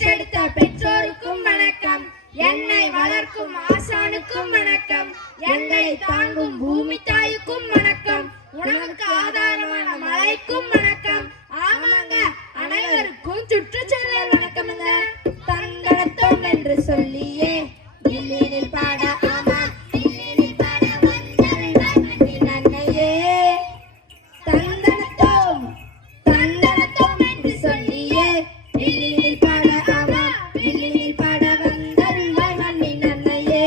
பெற்றெடுத்த பெற்றோருக்கும் வணக்கம். என்னை வளர்க்கும் ஆசானுக்கும் வணக்கம். எங்களை தாங்கும் பூமி தாய்க்கும் வணக்கம். உணவுக்கு ஆதாரமான மழைக்கும் வணக்கம். ஆமாங்க, அனைவருக்கும் சுற்றுச்சூழல் வணக்கமுங்க. தந்தனத்தோம் என்று சொல்லியே இல்லினில் பாட ஆமா இல்லினில் பாட வந்தருள்வாய் நன்னையே. தந்தனத்தோம் தந்தனத்தோம் என்று சொல்லியே இல்லினில் பாட ஆமா இல்லினில் பாட வந்தருள்வாய் மண்ணி நன்னையே.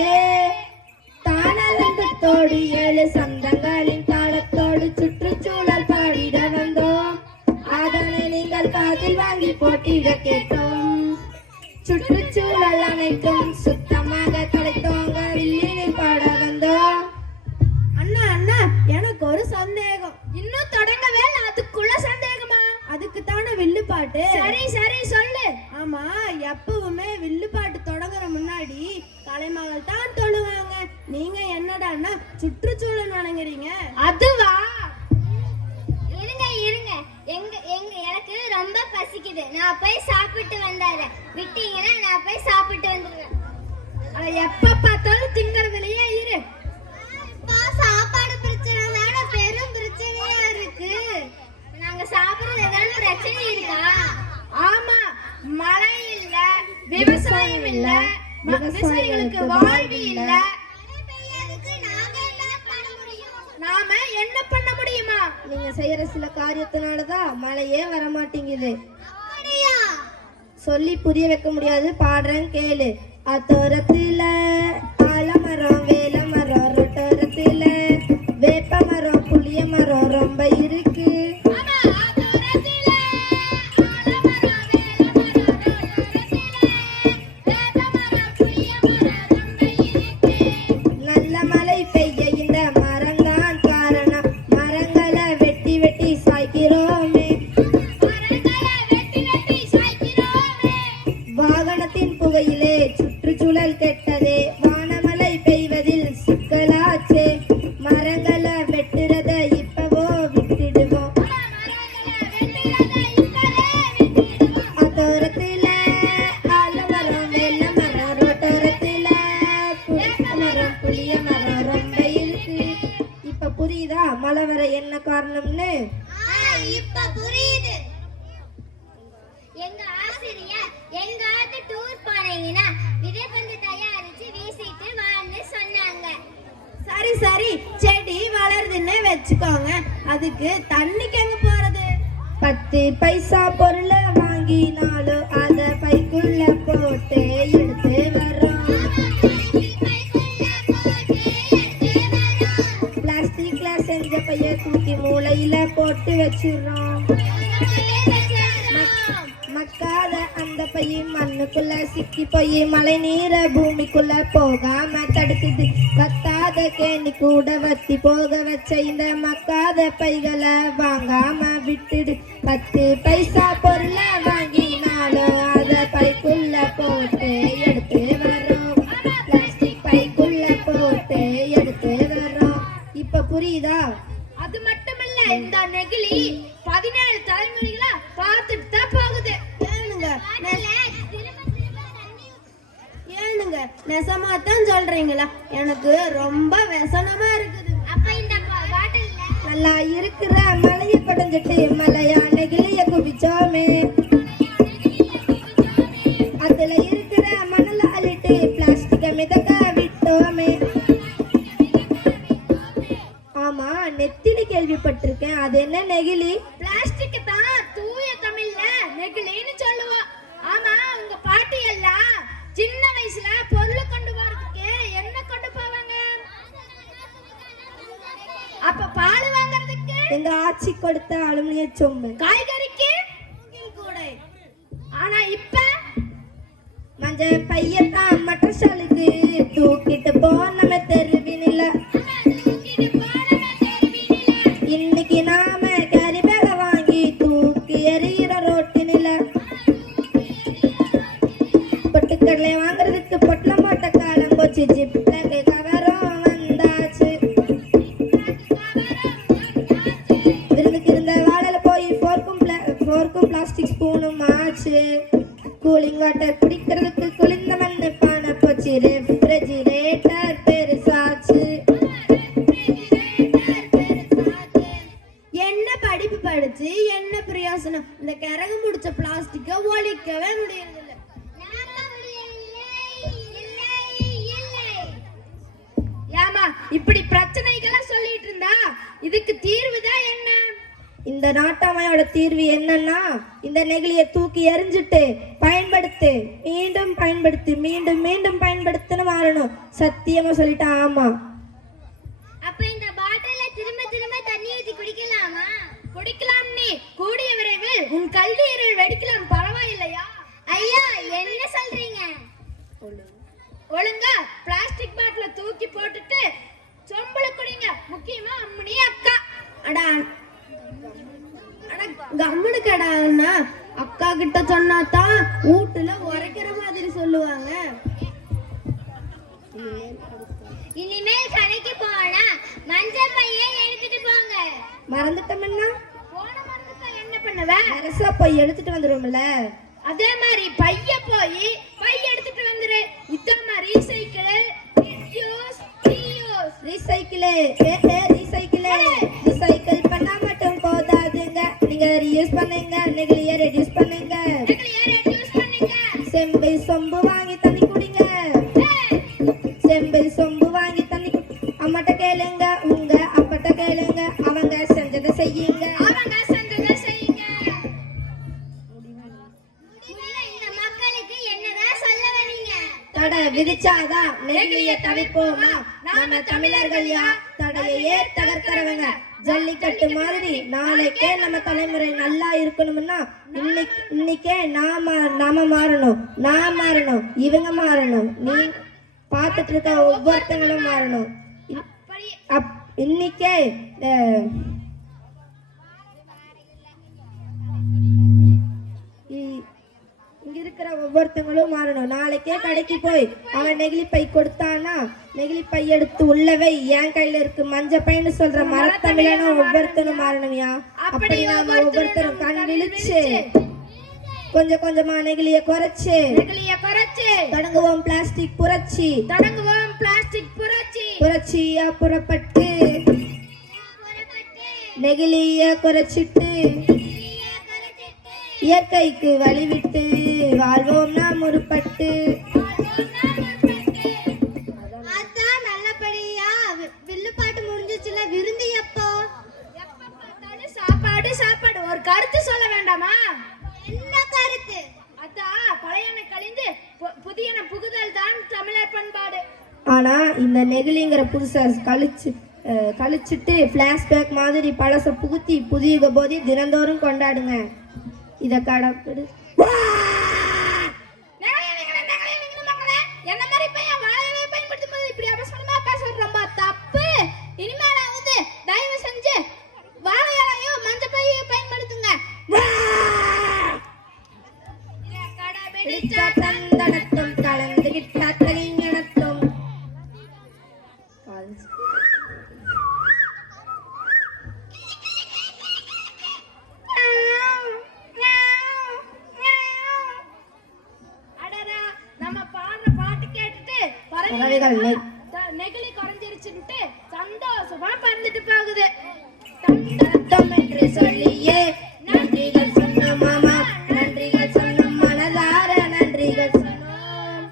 தானலங்கத்தோடு 7 சந்தங்களின் தாளத்தோடு சுற்றுச்சூழல் பாடிட வந்தோம். அதனை நீங்கள் காதில் வாங்கி போட்டிட கேட்டோம். சுற்றுச்சூழல் அனைத்தும் சுத்தமாக தொலைத்தோங்க வில்லினில் பாட வந்தோம். அண்ணா அண்ணா, எனக்கு ஒரு சந்தேகம். இன்னும் தொடங்கவே இல்லை, அதுக்குள்ள சந்தேகமா? அதுக்கு தானே வில்லுப்பாட்டு. சரி சரி சொல்லு. ஆமா, எப்பவுமே வில்லுப்பாட்டு தொடங்குற முன்னாடி கலைமகள் தான் தொழுவாங்க. நீங்க என்னடான்னா சுற்றுச்சூழல் வணங்குறீங்க. அதுவா? இருங்க இருங்க, எனக்கு ரொம்ப பசிக்குது. நான் போய் சாப்பிட்டு வந்தாரேன். விட்டீங்கன்னா நான் போய் சாப்பிட்டு வந்துடுவேன். எப்ப பார்த்தாலும் திங்கறதுலயே இரு. சாப்பாடு பிரச்சனை தானே பெரும் பிரச்சனையா இருக்கு. நாங்க சாப்பிடுறது ஏதாவது பிரச்சனை இருக்கா? ஆமா, மழை இல்ல, விவசாயம் இல்ல, விவசாயிகளுக்கு வாழ்வு இல்ல. நாம என்ன பண்ண முடியுமா? நீங்க செய்யற சில காரியத்தினாலதான் மழையே வர மாட்டேங்குது. சொல்லி புரிய வைக்க முடியாது, பாடுறேன் கேளு. அத்தோரத்துல ஆலமரம் வேல மரம் ரொட்டோரத்துல வேப்ப மரம் புளிய மரம் ரொம்ப இருக்கு. நல்ல மழை பெய்ய இந்த மரம்தான் காரணம். மரங்களை வெட்டி வெட்டி சாய்க்கிறோமே. வாகனத்தின் புகையிலே சுற்றுச்சூழல் கெட்டதே. வானமழை பெய்வதில் சிக்கலாச்சே. மரங்களை வெட்டுறத இப்பவோ விட்டுடுவோம். அதோரத்துல ஆலமரம் வெள்ள மரம் ரோட்டோரத்துல மரம் புளிய மரம் ரொம்ப இருக்கு. இப்ப புரியுதா மழை வர என்ன காரணம்னு? இப்ப புரியுது. எங்க ஆசிரியர் எங்காவது டூர் போனீங்கன்னா விதைப்பந்து தயாரிச்சு வீசிட்டு வான்னு சொன்னாங்க. சரி சரி, செடி வளருதுன்னு வச்சுக்கோங்க, அதுக்கு தண்ணிக்கு எங்க போறது? 10 பைசா பொருளை வாங்கினாலும் அத பைக்குள்ள போட்டு எடுத்து வரோம். பிளாஸ்டிக்ல செஞ்ச பைய தூக்கி மூளையில போட்டு வச்சிடறோம். மக்காத அந்த பைய மண்ணுக்குள்ள சிக்கி போய் மழை நீர பூமிக்குள்ள போகாம தடுக்குது. வத்தாத கேணி கூட வத்தி போக வச்ச இந்த மக்காத பைகளை வாங்காம விட்டுடு. 10 பைசா பொருளை வாங்கினாலும் அத பைக்குள்ள போட்டு எடுத்து வரோம். பிளாஸ்டிக் பைக்குள்ள போட்டு எடுத்து வரோம். இப்ப புரியுதா? அது மட்டுமல்ல, இந்த நெகிழி 17 தலைமுறைகளா பார்த்துட்டு தான் போகுது. ஏனுங்க, நெசமா தான் சொல்றீங்களா? எனக்கு ரொம்ப व्यसனமா இருக்குது. அப்ப இந்த பாட்டில்ல நல்லா இருக்கிற மலைய படைஞ்சிட்டு மலையா நெகிழிய குவிச்சோமே. அதுல இருக்கிற மணல அள்ளிட்டு பிளாஸ்டிக்க மிதக்க விட்டோமே. ஆமா, நெத்திலி கேள்விப்பட்டிருக்கேன். அது என்ன நெகிழி? பிளாஸ்டிக் தான் தூய தமிழ்ல நெகிழின்னு சொல்லுவோம். ஆமா, உங்க பாட்டி எல்லாம் சின்ன வயசுல பொருளை கொண்டு போறதுக்கு என்ன கொண்டு போவாங்க? அப்ப பால் வாங்குறதுக்கு எங்க ஆச்சி கொடுத்த அலுமினிய சொம்பு. காய்கறிக்கு கூட. ஆனா இப்ப மஞ்ச பையத்தான் மட்டசாலுக்கு தூக்கிட்டு போனமே தெருவினில. இன்னைக்கு நாம கேரி பேக வாங்கி தூக்கி எறிகிற ரோட்டினில. பொட்டுக்கடலை வாங்குறதுக்கு பொட்டலம் போட்ட காலம் போச்சு. ஜிப்ல கவரும் வந்தாச்சு. விருந்துக்கு இருந்த வாழல போய் போர்க்கும் பிளாஸ்டிக் ஸ்பூனும் ஆச்சு. கூலிங் வாட்டர் குடிக்கிறதுக்கு குளிர்ந்த மண்ணு பானை போச்சு, ரெஃப்ரிஜிரேட்டர் பெருசாச்சு. என்ன படிப்பு படிச்சு என்ன பிரயோசனம்? இந்த கரகு முடிச்ச பிளாஸ்டிக்க ஒழிக்கவே முடியறதில்ல. ஏமா இப்படி பிரச்சனைகளை சொல்லிட்டு இருந்தா இதுக்கு தீர்வுதான் என்ன? இந்த நாட்டாமையோட தீர்வு என்னன்னா, இந்த நெகிழியை தூக்கி எறிஞ்சிட்டு பயன்படுத்து, மீண்டும் பயன்படுத்தி மீண்டும் மீண்டும் பயன்படுத்துன்னு மாறணும். சத்தியமா சொல்லிட்டேன். ஆமா. அப்ப இந்த பாட்டில திரும்ப திரும்ப தண்ணி ஊத்தி குடிக்கலாமா? குடிக்கலாம். நீ கூடிய விரைவில் உன் கல்லீரல் வெடிக்கலாம். பரவாயில்லையா? ஐயா என்ன சொல்றீங்க? ஒழுங்கா பிளாஸ்டிக் பாட்டில தூக்கி போட்டுட்டு சொம்பள குடிங்க. முக்கியமா அம்மனி அக்கா. அடா கம்முனு கடான்னா அக்கா கிட்ட சொன்னாதான் வீட்டுல உரைக்கிற மாதிரி சொல்லுவாங்க. இனிமேல் கடைக்கு போனா மஞ்சள் பையை எடுத்துட்டு போங்க. மறந்துட்டோம்னா போன மறந்துட்டா என்ன பண்ணுவ? அரசா போய் எடுத்துட்டு வந்துருவோம்ல. அதே மாதிரி பைய போய் பை எடுத்துட்டு வந்துரு. இதாம ரீசைக்கிள், ரியூஸ், ரீயூஸ். ரீசைக்கிளே ரீசைக்கிள் பண்ணா மட்டும் போதாதுங்க. நீங்க ரீயூஸ் பண்ணுங்க, நெகிழியை ரெடியூஸ் பண்ணுங்க. நெகிழியை ரெடியூஸ் பண்ணுங்க. செம்பு சொம்பு வாங்கி தண்ணி குடிங்க. செம்பு சொம்பு வாங்கி தண்ணி அம்மாட்ட கேளுங்க, உங்க அப்பட்ட கேளுங்க, அவங்க செஞ்சதை செய்யுங்க. அவங்க செஞ்சதை செய்யுங்க. இந்த மக்களுக்கு என்னதான் சொல்ல வரீங்க? தடை விதிச்சாதான் நெகிழியை தவிர்ப்போமா? நாம தமிழர்கள் யா தடையே தகர்க்கிறவங்க. ஜல்லிக்கட்டு மாதிரி நாளைக்கே நம்ம தலைமுறை நல்லா இருக்கணும்னா இன்னைக்கே நாம மாறணும். நான் மாறணும், இவங்க மாறணும், நீ பார்த்துட்டு இருக்க ஒவ்வொருத்தங்களும் மாறணும். இன்னைக்கே இங்க இருக்கிற ஒவ்வொருத்தங்களும் மாறணும். நாளைக்கே கடைக்கு போய் அவன் நெகிழி பை கொடுத்தானா, நெகிழி பை எடுத்து உள்ளவை என் கையில இருக்கு மஞ்ச பைன்னு சொல்ற மரத்தமிழனும் ஒவ்வொருத்தனும் மாறணும்யா. அப்படி நாம ஒவ்வொருத்தரும் கண் விழிச்சு கொஞ்சம் கொஞ்சமா நெகிழிய குறைச்சு தொடங்குவோம் பிளாஸ்டிக் புரட்சி. புரட்சியா புறப்பட்டு நெகிழிய குறைச்சிட்டு இயற்கைக்கு வழிவிட்டு வாழ்வோம் நாம் முற்பட்டு. அதான் நல்லபடியா வில்லுப்பாட்டு முடிஞ்சிச்சுல. விருந்து எப்போ? சாப்பாடு சாப்பாடு. ஒரு கருத்து சொல்ல வேண்டாமா? என்ன கருத்து? அதான் பழையன கழிந்து புதியன புகுதல் தான் தமிழர் பண்பாடு. ஆனா இந்த நெகிழிங்கிற புதுசா கழிச்சிட்டு பிளாஷ்பேக் மாதிரி பழச புகுத்தி புதிய போதி தினந்தோறும் கொண்டாடுங்க. இத கடைப்பிடி. என்ன மாதிரி பையன் வாழையை பயன்படுத்தும் போது இப்படி அவசரமா பேசுறது ரொம்ப தப்பு. இனிமேலாவது தயவு செஞ்சு வாழையோ மஞ்ச பையை பயன்படுத்துங்க. தந்தனத்தும் கலந்துகிட்ட கலிங்கனத்தும் நெகிழி குறைஞ்சிருச்சுட்டு சந்தோஷமா பறந்துட்டு போகுது. என்று சொல்லியே நன்றிகள் சொன்ன மாமா, நன்றிகள் சொன்ன மனதார நன்றிகள் சொன்னோம்.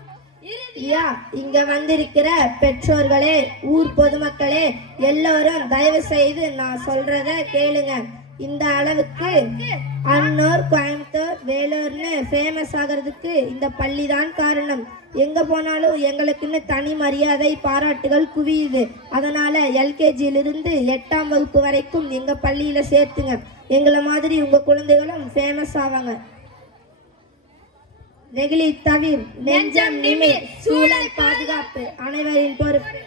இங்க வந்திருக்கிற பெற்றோர்களே, ஊர் பொதுமக்களே எல்லோரும் தயவு செய்து நான் சொல்றத கேளுங்க. இந்த அளவுக்கு அன்னூர், கோயம்புத்தூர், வேலூர்னு ஃபேமஸ் ஆகிறதுக்கு இந்த பள்ளி தான் காரணம். எங்க போனாலும் எங்களுக்குன்னு தனி மரியாதை பாராட்டுகள் குவியுது. அதனால எல்கேஜியிலிருந்து 8ஆம் வகுப்பு வரைக்கும் எங்க பள்ளியில சேர்த்துங்க. எங்களை மாதிரி உங்க குழந்தைகளும் ஃபேமஸ் ஆவாங்க. நெகிழி தவிர், நெஞ்சம் நிமிர், சூழல் பாதுகாப்பு அனைவரின் பொறுப்பு.